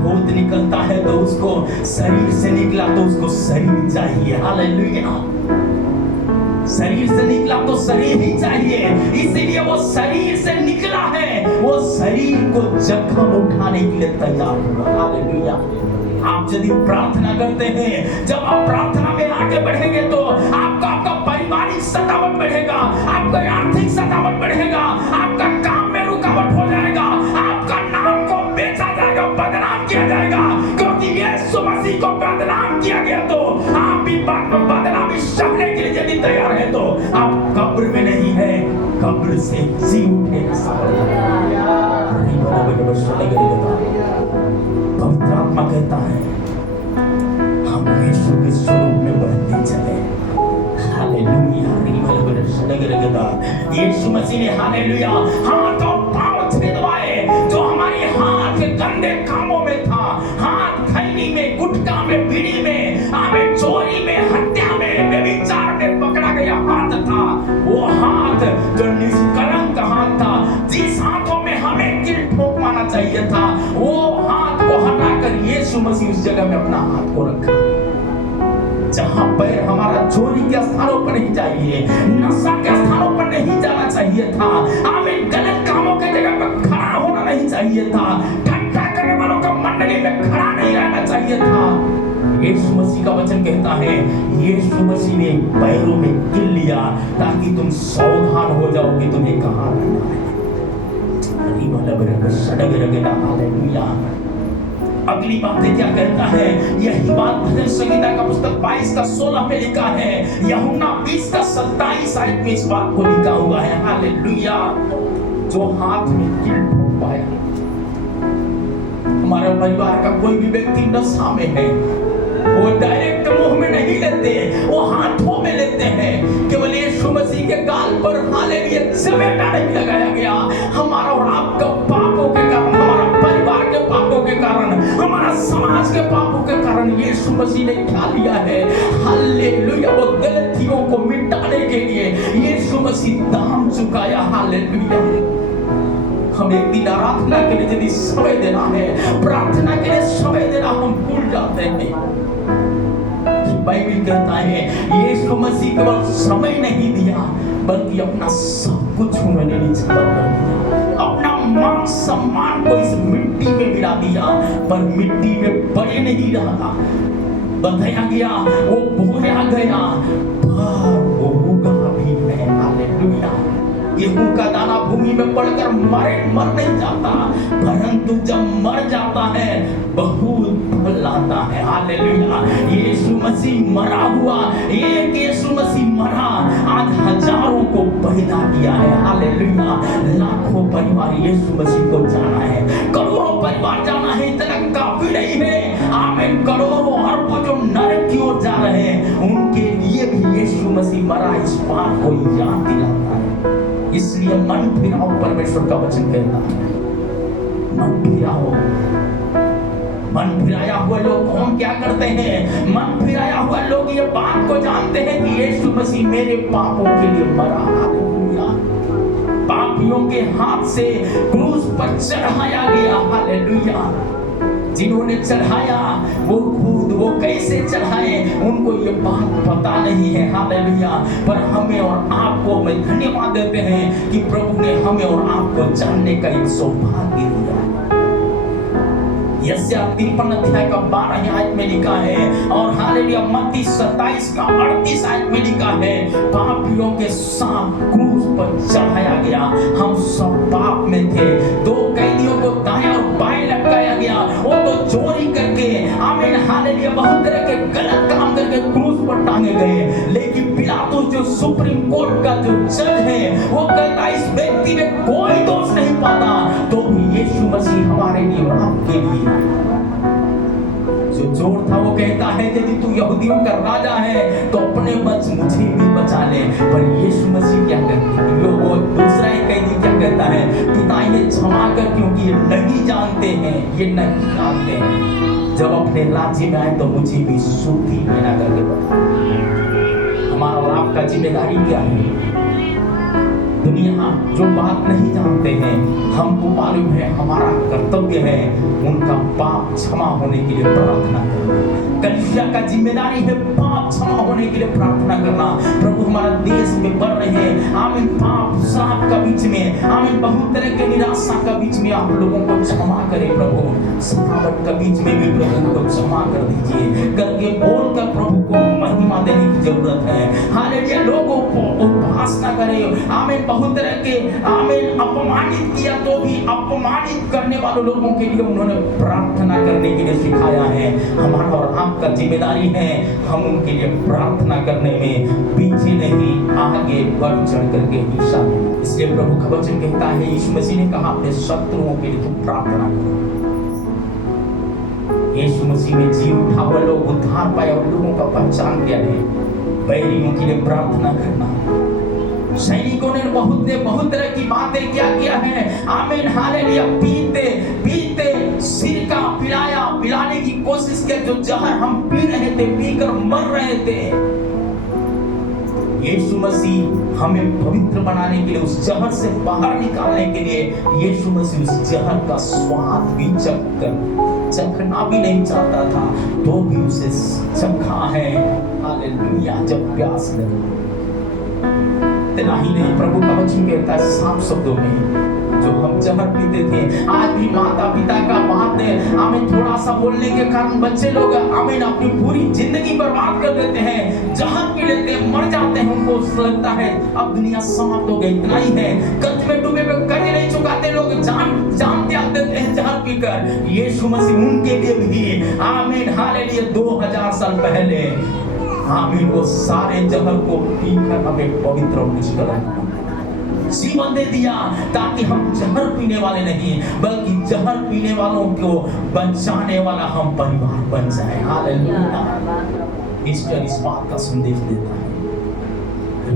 भूत निकलता है तो उसको शरीर से निकला तो उसको शरीर चाहिए। हालेलुया। शरीर से निकला तो शरीर ही चाहिए, इसीलिए वो शरीर से निकला है, वो शरीर को जख्म उठाने के लिए तैयार हुआ। हालेलुया। आप यदि प्रार्थना करते हैं, जब आप प्रार्थना में आगे बढ़ेंगे तो आपका पारिवारिक सतावट बढ़ेगा, आपका आर्थिक सतावट बढ़ेगा, आपका काम में रुकावट हो जाएगा, आपका नाम को बेचा जाएगा, बदनाम किया जाएगा, क्योंकि यीशु मसीह को बदनाम किया गया तो आप भी बदनामी सहने के लिए यदि तैयार है तो आप कब्र में नहीं है, कब्र से जी उठे। पवित्र आत्मा कहता है हम यीशु के स्वरूप में बढ़ते चले। हालेलुया। यीशु मसीह ने हालेलुया हाथ और पांव छेदवाए जो हमारे हाथ गंदे कामों में था, हाथ खैनी में, गुटखा में, बीड़ी में, आमीन चोरी में, हत्या में, व्यभिचार में पकड़ा गया हाथ था। वो हाथ जो निष्कलंक हाथ था, जिस हाथों में हमें कील ठोक मारना चाहिए था, वो हाथ को हटाकर यीशु मसीह उस जगह में अपना हाथ को रखा जहां पैर हमारा चोरी के स्थानों पर नहीं चाहिए, नशा के स्थानों पर नहीं जाना चाहिए था, आमीन गलत कामों के जगह पर खड़ा होना नहीं चाहिए था, ठट्ठा करने वालों का मंडली में खड़ा नहीं रहना चाहिए था। यीशु मसीह का वचन कहता है यीशु मसीह ने पैरों में कील लिया ताकि तुम सावधान हो जाओ कि तुम्हें कहां रहना है। हालेलुया। अगली बात क्या कहता है, यही बात भजन संहिता का पुस्तक 22 का 16 में लिखा है, यूहन्ना 20 का 27 आयत में इस बात को लिखा हुआ है। हालेलुया। जो हाथ में कील ठोक पाया, हमारे परिवार का कोई भी व्यक्ति नशा में है, वो डायरेक्ट मुंह में नहीं लेते, वो हाथों में लेते हैं। केवल यीशु मसीह के गाल पर हालेलुया चमेटा नहीं लगाया गया, हमारा और आपका पापों के कारण आज के पापों के कारण यीशु मसीह ने क्या लिया है? हालेलुया, वो गलतियों को मिटाने के लिए यीशु मसीह दाम चुकाया। हालेलुया। हम एक दिन आराधना के लिए यदि समय देना है, प्रार्थना के लिए समय देना हम भूल जाते हैं। बाइबल कहता है यीशु मसीह केवल समय नहीं दिया बल्कि अपना सब कुछ उन्होंने निछावर कर दिया। अपना मान सम्मान को इस मिट्टी में गिरा दिया, पर मिट्टी में पड़े नहीं रहा। बताया गया वो बोया गया पर वो उगा भी है। हालेलुया। गेहूं का दाना भूमि में पड़कर मर नहीं जाता, परंतु जब मर जाता है बहुत फल लाता है। हालेलुया। यीशु मसीह मरा हुआ, एक यीशु मसीह मरा आज हजारों को पैदा किया है। हालेलुया। लाखों परिवार यीशु मसीह को जाना है, करोड़ों परिवार जाना है, इतना काफी नहीं है। आमीन। करोड़ों अरबों जो नरक की ओर जा रहे हैं उनके लिए भी यीशु मसीह मरा, इस बात को याद दिलाता है। इसलिए मन फिराओ, परमेश्वर का वचन कहता है मन फिराओ। मन फिराया हुआ लोग कौन क्या करते हैं? मन फिराया हुआ लोग ये बात को जानते हैं कि यीशु मसीह मेरे पापों के लिए मरा। हालेलुया। पापियों के हाथ से क्रूस पर चढ़ाया गया। हालेलुया। जिन्होंने चढ़ाया वो खुद वो कैसे चढ़ाए उनको ये बात पता नहीं है। हालेलुया। पर हमें और आपको मैं धन्यवाद देते हैं कि प्रभु ने हमें और आपको जानने का एक सौभाग्य दिया। यशायाह 53 अध्याय का 12 आयत में लिखा है और हालेलुया मत्ती 27 का 38 आयत में लिखा है पापियों के साथ क्रूस पर चढ़ाया गया। हम सब पाप में थे, दो कैदियों को दाएं और बाएं लटकाया गया। वो तो चोरी करके आमीन हालेलुया बहुत तरह के गलत काम करके क्रूस पर टांगे गए, लेकिन पिलातुस जो सुप्रीम कोर्ट का जो जज है वो कहता इस व्यक्ति में कोई दोष नहीं पाता, तो भी यीशु मसीह हमारे लिए और आपके लिए जो चोर था वो कहता है यदि तू यहूदियों का राजा है तो अपने बच मुझे भी बचा ले। पर यीशु मसीह क्या कहते हैं? वो दूसरा एक कैदी क्या कहता है? पिता इन्हें क्षमा कर क्योंकि ये नहीं जानते हैं, ये नहीं जानते हैं। जब अपने राज्य में आए तो मुझे भी शुद्धि लेना करके बता। हमारा और आपका जिम्मेदारी क्या है? दुनिया जो बात नहीं जानते हैं हमको मालूम है, हमारा कर्तव्य है उनका पाप क्षमा होने के लिए प्रार्थना करना। कलीसिया का जिम्मेदारी है पाप क्षमा होने के लिए प्रार्थना करना। प्रभु हमारा देश में बढ़ रहे हैं आमीन पाप श्राप का बीच में, आमीन बहुत तरह के निराशा का बीच में आप लोगों को क्षमा करें। प्रभु सतावट का बीच में भी प्रभु को क्षमा कर दीजिए, करके बोलकर प्रभु को महिमा देने की जरूरत है। हालेलुया। लोगों को उपासना करें आमीन। बहुत तरह के आमीन अपमानित किया तो भी अपमानित करने वाले लोगों के लिए उन्होंने प्रार्थना करने के लिए सिखाया है। हमारा और आपका जिम्मेदारी है हम उनके लिए प्रार्थना करने में पीछे नहीं आगे बढ़ चढ़ करके हिस्सा लें। इसलिए प्रभु का वचन कहता है यीशु मसीह ने कहा अपने शत्रुओं के लिए तुम प्रार्थना करो। यीशु मसीह में जी उठा हुआ लोग उद्धार पाए और लोगों का पहचान किया है। बैरियों के लिए प्रार्थना करना। सैनिकों ने बहुत तरह की बातें क्या किया है आमीन हालेलुया। पीते सिरका पिलाने की कोशिश की, जो जहर हम पी रहे थे पीकर मर रहे थे। यीशु मसीह हमें पवित्र बनाने के लिए उस जहर से बाहर निकालने के लिए यीशु मसीह उस जहर का स्वाद भी चखना भी नहीं चाहता था तो भी उसे चखा है। हालेलुया। जब प्यास लगी। इतना ही नहीं प्रभु का वचन कहता है साफ शब्दों में जो हम जहर पीते थे आज भी माता पिता का बात है आमीन थोड़ा सा बोलने के कारण बच्चे लोग आमीन अपनी पूरी जिंदगी बर्बाद कर देते हैं, जहर पी लेते हैं, मर जाते हैं। उनको लगता है अब दुनिया समाप्त हो गई। इतना ही है कर्ज में डूबे हुए कर्ज नहीं चुकाते लोग जान त्याग देते हैं जहर पीकर। यीशु मसीह उनके लिए भी आमीन हालेलुया 2000 साल पहले आमीन वो सारे जहर को पीकर हमें पवित्र और निष्कलंक जीवन दे दिया ताकि हम जहर पीने वाले नहीं बल्कि जहर पीने वालों को बचाने वाला हम परिवार बन जाए। हालेलुया। ईस्टर इस बात का संदेश देता है।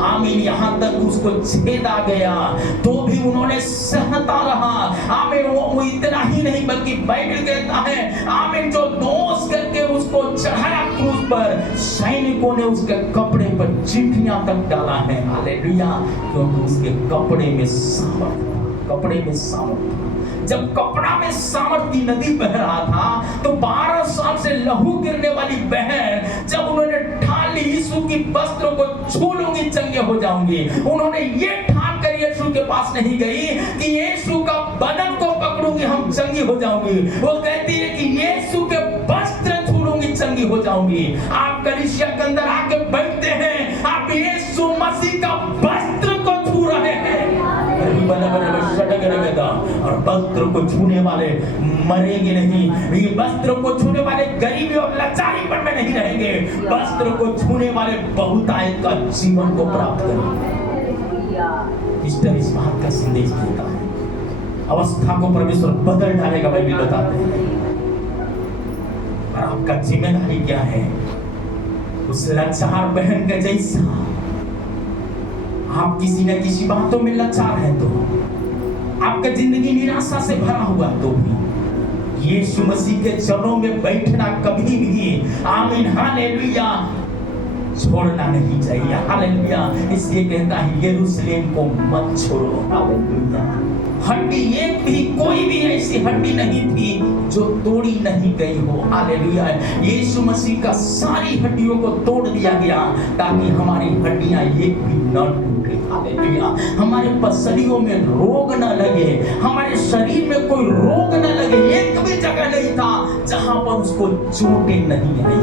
आमीन। यहाँ तक उसको छेद आ गया तो भी उन्होंने सहता रहा। आमीन। वो इतना ही नहीं बल्कि बाइबल कहता है आमीन, जो दोष करके उसको चढ़ाया क्रूस पर, सैनिकों ने उसके कपड़े पर चिट्ठियां तक डाला है। हालेलुया। क्योंकि उसके कपड़े में सामर्थ, कपड़े में सामर्थ। जब कपड़ा में सामर्थ की नदी बह रहा था तो 12 साल से लहू गिरने वाली बहन, जब उन्होंने ठान ली यीशु की वस्त्रों को छू लूंगी चंगे हो जाऊंगी, उन्होंने ये ठान कर यीशु के पास नहीं गई कि यीशु का बदन को पकड़ूंगी हम चंगी हो जाऊंगी। वो कहती है कि यीशु के वस्त्र छू लूंगी चंगी हो जाऊंगी। आप कलीसिया के अंदर आके बैठते हैं, आप यीशु मसीह का वस्त्र को छू रहे हैं और वस्त्र को छूने वाले मरेंगे नहीं। ये वस्त्र को छूने वाले गरीबी और लाचारीपन में नहीं रहेंगे। वस्त्र को छूने वाले बहुतायत का जीवन को प्राप्त करेंगे। इस बात का संदेश देता है। अवस्था को परमेश्वर बदल डालेगा, बाइबल बताते हैं। और आपका जिम्मेदारी क्या है? उस लाचार बहन के जैसा आप किसी न किसी बातों में लाचार है तो, आपका जिंदगी निराशा से भरा हुआ तो भी यीशु मसीह के चरणों में बैठना कभी भी आमीन हालेलुया छोड़ना नहीं चाहिए। हालेलुया। इसलिए कहता है यरूशलेम को मत छोड़ो। हालेलुया। हड्डी एक भी, कोई भी ऐसी हड्डी नहीं थी जो तोड़ी नहीं गई हो। हालेलुया। यीशु मसीह का सारी हड्डियों को तोड़ दिया गया ताकि हमारी हड्डियां एक भी न टूटे। हालेलुया। हमारे पसलियों में रोग न लगे, हमारे शरीर में कोई रोग न लगे। एक भी जगह नहीं था जहां पर उसको चोटें नहीं आई।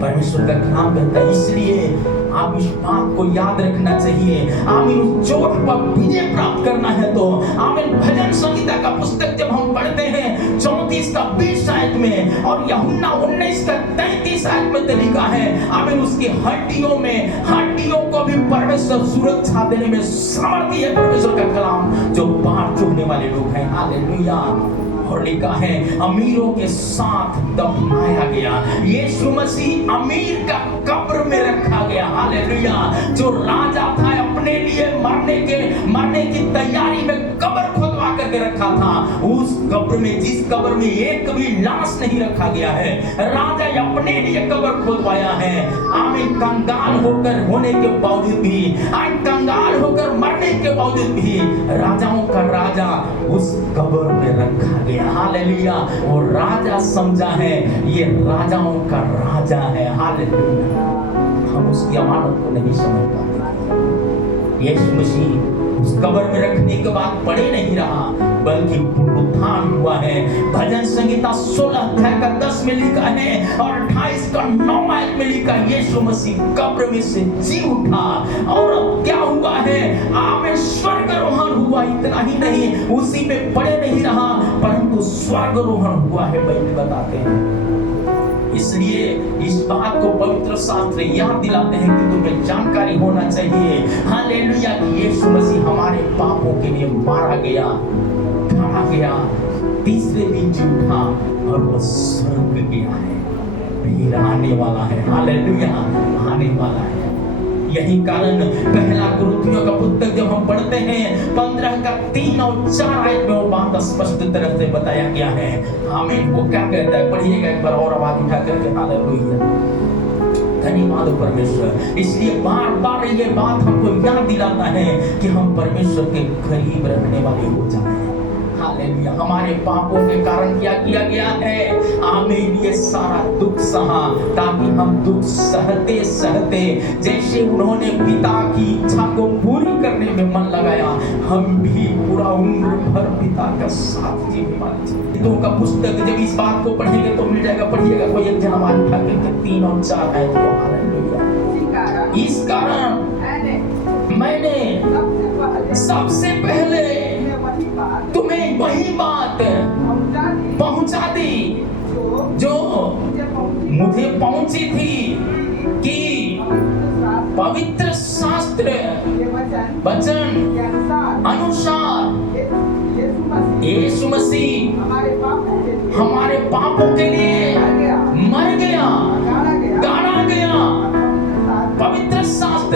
परमेश्वर का नाम कहता है। इसलिए आप इस बात को याद रखना चाहिए। आमीन। उस चोट पर विजय प्राप्त करना है तो आमीन। भजन संहिता का पुस्तक जब हम पढ़ते हैं 34 का 20 आयत में और यूहन्ना 19 का 33 आयत में लिखा है आमीन, उसकी हड्डियों को भी परमेश्वर सुरक्षा देने में सामर्थ्य है। परमेश्वर का कलाम जो बाढ़ चुभने वाले लोग हैं। हालेलुया। और लिखा है अमीरों के साथ दफनाया गया। यीशु मसीह अमीर का कब्र में रखा गया। हालेलुया। जो राजा था अपने लिए मरने की तैयारी में कब्र खुदवा करके रखा था, उस कब्र में, जिस कब्र में एक भी लाश नहीं रखा गया है, राजा अपने लिए कब्र खुदवाया है। आमीन। कंगाल होकर होने के बावजूद भी, कंगाल होकर मरने के बावजूद भी राजाओं का राजा उस कब्र में रखा गया। हालेलुया। और राजा समझा है ये राजाओं का राजा है। हालेलुया। हम उसकी अमानत को नहीं समझ पाते। यीशु मसीह उस कब्र में रखने के बाद पड़े नहीं रहा बल्कि पुनरुत्थान हुआ है। भजन संहिता 16 अध्याय का 10 में लिखा है और 28 का 9 आयत में लिखा यीशु मसीह कब्र में से जी उठा। और अब क्या हुआ है? आमीन। स्वर्गारोहण हुआ। इतना ही नहीं, उसी में पड़े नहीं रहा परंतु स्वर्गारोहण हुआ है। बाइबल बताते हैं। इसलिए इस बात को पवित्र शास्त्र याद दिलाते हैं कि तुम्हें जानकारी होना चाहिए। हालेलुया। कि यीशु मसीह हमारे पापों के लिए मारा गया, गाड़ा गया, तीसरे दिन जी उठा और वो स्वर्ग गया है, फिर आने वाला है। हालेलुया। आने वाला है। यही कारण पहला कुरिन्थियों का पुस्तक जब हम पढ़ते हैं 15 का 3 और 4 आयत में वो बात स्पष्ट तरह से बताया गया है। आमीन। वो क्या कहता है? पढ़िएगा एक बार और आवाज उठा करके। हालेलुया। धन्यवाद परमेश्वर। इसलिए बार बार ये बात हमको याद दिलाता है कि हम परमेश्वर के करीब रहने वाले हो जाएं। हालेलुया। हमारे पापों के कारण क्या किया गया है? आमीन। ये सारा दुख सहा ताकि हम दुख सहते सहते, जैसे उन्होंने पिता की इच्छा को पूरी करने में मन लगाया, हम भी पूरा उम्र भर पिता का साथ जीने वाले। तो का पुस्तक जब इस बात को पढ़ेंगे तो मिल जाएगा। पढ़िएगा कोई एक जनाबाद उठा के 3 और 4 आयत को। हालेलुया। इस कारण मैंने सबसे पहले तुम्हें वही बात पहुंचा दी जो मुझे पहुंची थी कि पवित्र शास्त्र वचन अनुसार यीशु मसीह हमारे पापों के लिए मर गया, गाड़ा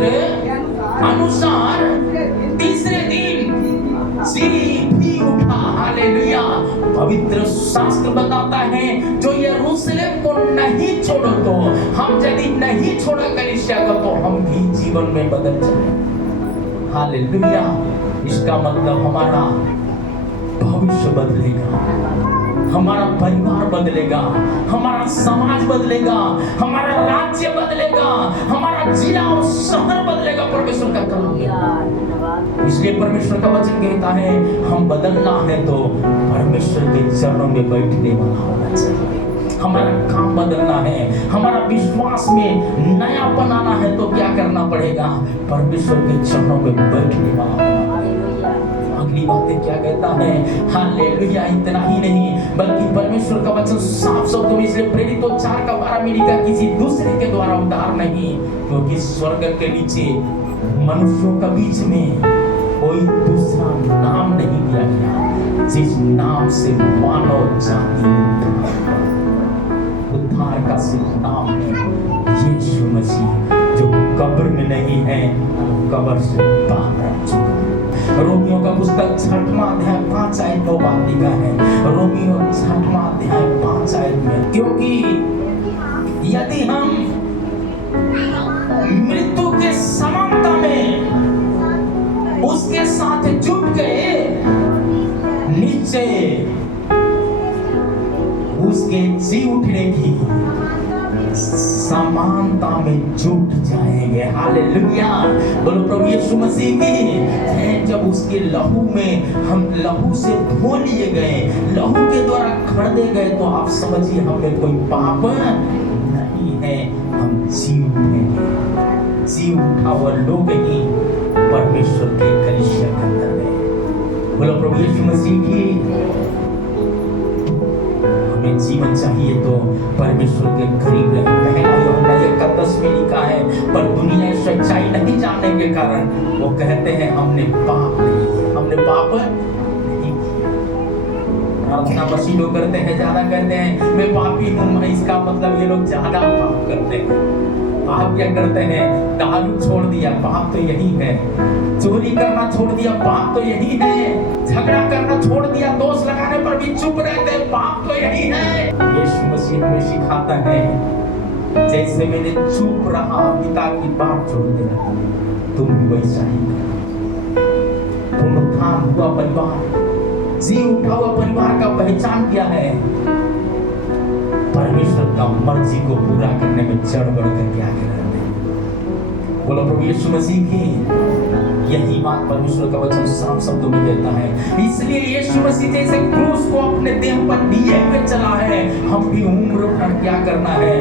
पवित्र अनुसार तीसरे दिन जी भी उठा। हालेलुया। पवित्र शास्त्र बताता है जो यरूशलेम को नहीं छोड़ो तो हम यदि नहीं छोड़ा कलीसिया को तो हम भी जीवन में बदल जाए। हालेलुया। इसका मतलब हमारा भविष्य बदलेगा, हमारा परिवार बदलेगा, हमारा समाज बदलेगा, हमारा राज्य बदलेगा, हमारा जिला और शहर बदलेगा। परमेश्वर का कलाम है। इसलिए परमेश्वर का वचन कहता है हम बदलना है तो परमेश्वर के चरणों में बैठने वाला होना चाहिए। हमारा काम बदलना है, हमारा विश्वास में नयापन आना है तो क्या करना पड़ेगा? परमेश्वर के चरणों में बैठने वाला होना। अगली बातें क्या कहता है? हालेलुया। इतना ही नहीं बल्कि परमेश्वर का वचन साफ शब्दों में इसलिए प्रेरित 4:12 में लिखा किसी दूसरे के द्वारा उद्धार नहीं, क्योंकि स्वर्ग के नीचे मनुष्यों के बीच में कोई दूसरा नाम नहीं दिया गया जिस नाम से मानव जाति उद्धार का सिर्फ नाम है यीशु मसीह, जो कब्र में नहीं है, कब्र से बाहर आ चुका है। रोमियो का पुस्तक 6वां अध्याय 5 आयत 9 बात लिखा है। रोमियो 6वां अध्याय 5 आयत में, क्योंकि यदि हम मृत्यु के समानता में उसके साथ जुट गए, निश्चय उसके जी उठने की समानता में जुट जाएंगे। हालेलुया। बोलो प्रभु यीशु मसीह की। जब उसके लहू में हम लहू से धो लिए गए, लहू के द्वारा खरीदे गए, तो आप समझिए हमें कोई पाप नहीं है, हम जी उठेंगे। जी उठा हुआ लोग ही परमेश्वर के कलीसिया के अंदर है। बोलो प्रभु यीशु मसीह की। हमें जीवन चाहिए तो परमेश्वर के करीब रहे। पहला यूहन्ना 1:10 में लिखा है, पर दुनिया सच्चाई नहीं जानने के कारण वो कहते हैं हमने पाप नहीं किया, हमने पाप नहीं किया। प्रार्थना बसी लोग करते हैं, ज्यादा कहते हैं मैं पापी हूँ, इसका मतलब ये लोग ज्यादा पाप करते हैं। पाप क्या करते हैं? दारू छोड़ दिया, पाप तो यही है। चोरी करना छोड़ दिया, पाप तो यही है। झगड़ा करना छोड़ दिया, दोष लगाने पर भी चुप रहते, पाप तो यही है। यीशु मसीह हमें सिखाता है जैसे मैंने चुप रहा, पिता की बात छोड़ दिया, तुम भी वैसा ही पुनरुत्थान हुआ परिवार, जी उठा हुआ परिवार का पहचान क्या है? परमेश्वर का मर्जी को पूरा करने में चढ़ बढ़ करके आगे रहते हैं। बोलो प्रभु यीशु मसीह की। यही बात परमेश्वर का वचन साफ शब्दों में कहता है। इसलिए यीशु मसीह जैसे क्रूस को अपने देह पर लिए हुए चला है, हम भी उम्र भर क्या करना है?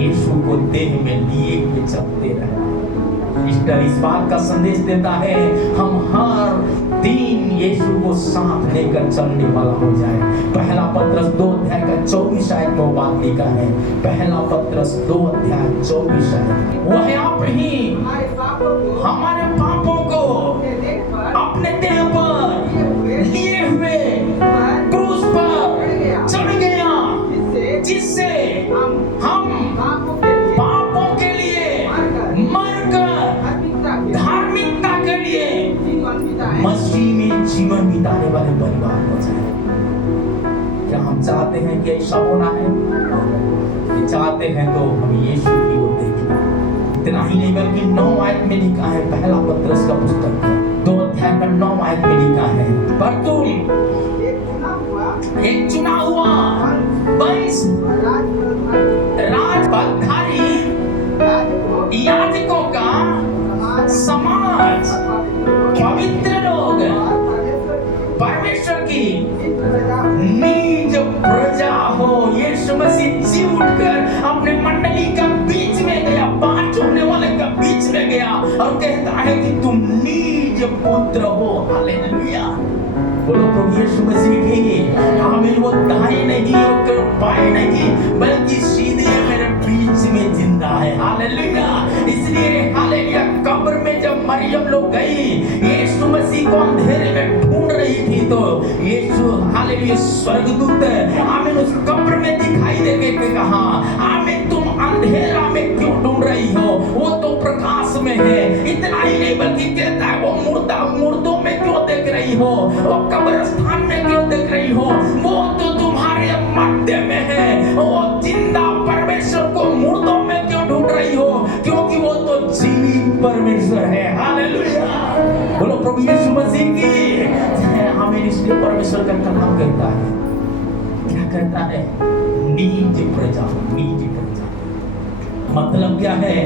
यीशु को देह में लिए हुए चलते रहे। ईस्टर इस बात का संदेश देता है हम हर दिन यीशु को साथ लेकर चलने वाला हो जाए। पहला पत्रस 2:24 आयत में बात लिखा है। पहला पत्रस 2:24 आयत। वह आप ही हमारे पापों को अपने देह पर लिए हुए क्रूस पर चढ़ गया, जिससे हम पापों के लिए मरकर धार्मिकता के लिए मसीह में जीवन बिताने वाले परिवार हो जाए। क्या हम चाहते हैं कि ऐसा होना है? ये चाहते हैं तो हम यीशु की ओर देखें। इतना ही नहीं बल्कि 9 आयत में लिखा है, पहला पत्रस का पुस्तक 2:9 आयत में लिखा है, पर तुम एक चुना हुआ वंश, राजपदधारी याजकों का समाज, पवित्र लोग, परमेश्वर की निज प्रजा हो। यीशु मसीह जी उठकर अपने मंडली का बीच में गया, बात छोड़ने वाले का बीच में गया और कहता है कि तुम निज पुत्र हो। हालेलुया। बोलो प्रभु यीशु मसीह की। आमीन। वो दाएं नहीं होकर बाएं नहीं, बल्कि सीधे मेरे बीच में जिंदा है। हालेलुया। इसलिए हालेलुया, कब्र में जब मरियम लोग गई, यीशु मसीह को अंधेरे में ढूंढ रही थी, तो यीशु हालेलुया स्वर्गदूत आमीन उस कब्र में दिखाई देके कहा, आमीन तुम अंधेरा में क्यों ढूंढ रही हो? वो तो प्रकाश में है। वो कब्रिस्तान में क्यों देख रही हो? वो तो तुम्हारे मध्य में है। वो जिंदा परमेश्वर को मुर्दों में क्यों ढूंढ रही हो? क्योंकि वो तो जीवित परमेश्वर है। हालेलुया, बोलो प्रभु यीशु मसीह की। हमें इसलिए परमेश्वर का कलाम कहता है, क्या कहता है? निज प्रजा, निज प्रजा। मतलब क्या है?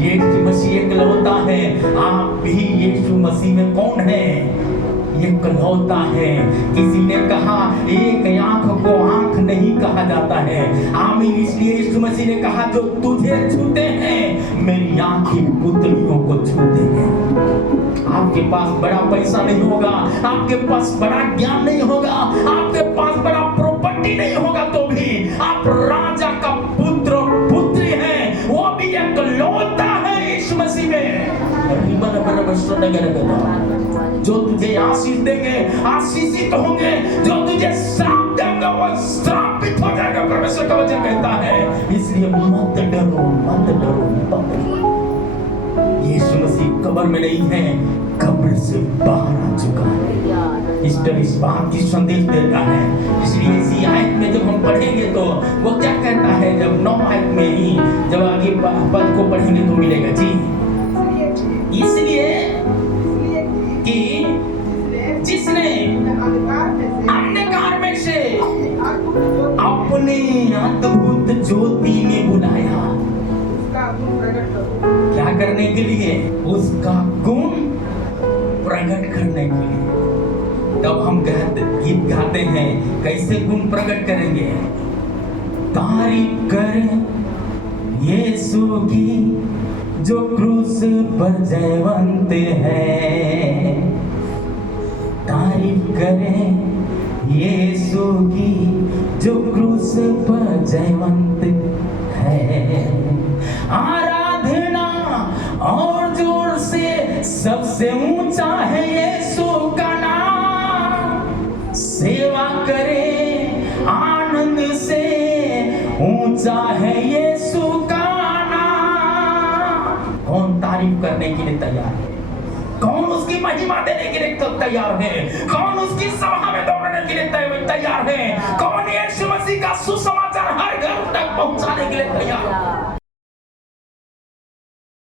यीशु मसीह एकलौता है। आप भी यीशु मसीह में कौन है? एकलौता है। किसी ने कहा एक आंख को आंख नहीं कहा जाता है। आमीन। इसलिए यीशु मसीह ने कहा जो तुझे छूते हैं मेरी आंखें पुतलियों को छूते हैं। आपके पास बड़ा पैसा नहीं होगा, आपके पास बड़ा ज्ञान नहीं होगा, आपके पास बड़ा प्रॉपर्टी नहीं होगा, तो भी आप राजा का पुत्र और पुत्री हैं। वो भी एकलौता है यीशु मसीह में। जो तुझे आशीष देंगे आशीषित होंगे, जो तुझे श्राप देंगे वो श्रापित हो जाएगा। परमेश्वर का वचन कहता है। इसलिए मत डरो, मत डरो, मत डरो। यीशु मसीह कब्र में नहीं है, कब्र से बाहर आ चुका है। ईस्टर इस बात की संदेश देता है। इसलिए इसी आयत में जब हम पढ़ेंगे तो वो क्या कहता है? जब 9 आयत में ही जब आगे पद को पढ़ेंगे तो मिलेगा जी। इसलिए कि जिसने अंधकार में से अपने अद्भुत ज्योति में बुलाया, क्या करने के लिए? उसका गुण प्रकट करने के लिए। तब हम गीत गाते हैं, कैसे गुण प्रकट करेंगे? तारीफ करें यीशु की जो क्रूस पर जयवंत है। तारीफ करें यीशु की जो क्रूस पर जयवंत है। आराधना और जोर से सबसे ऊंचा है यीशु का नाम। सेवा करें आनंद से, ऊंचा है यीशु का नाम। कौन तारीफ करने के लिए तैयार है? कौन उसकी महिमा देने के लिए तैयार है? कौन उसकी सभा में दौड़ने के लिए तैयार है? कौन यीशु मसीह का सुसमाचार हर घर तक पहुंचाने के लिए तैयार है?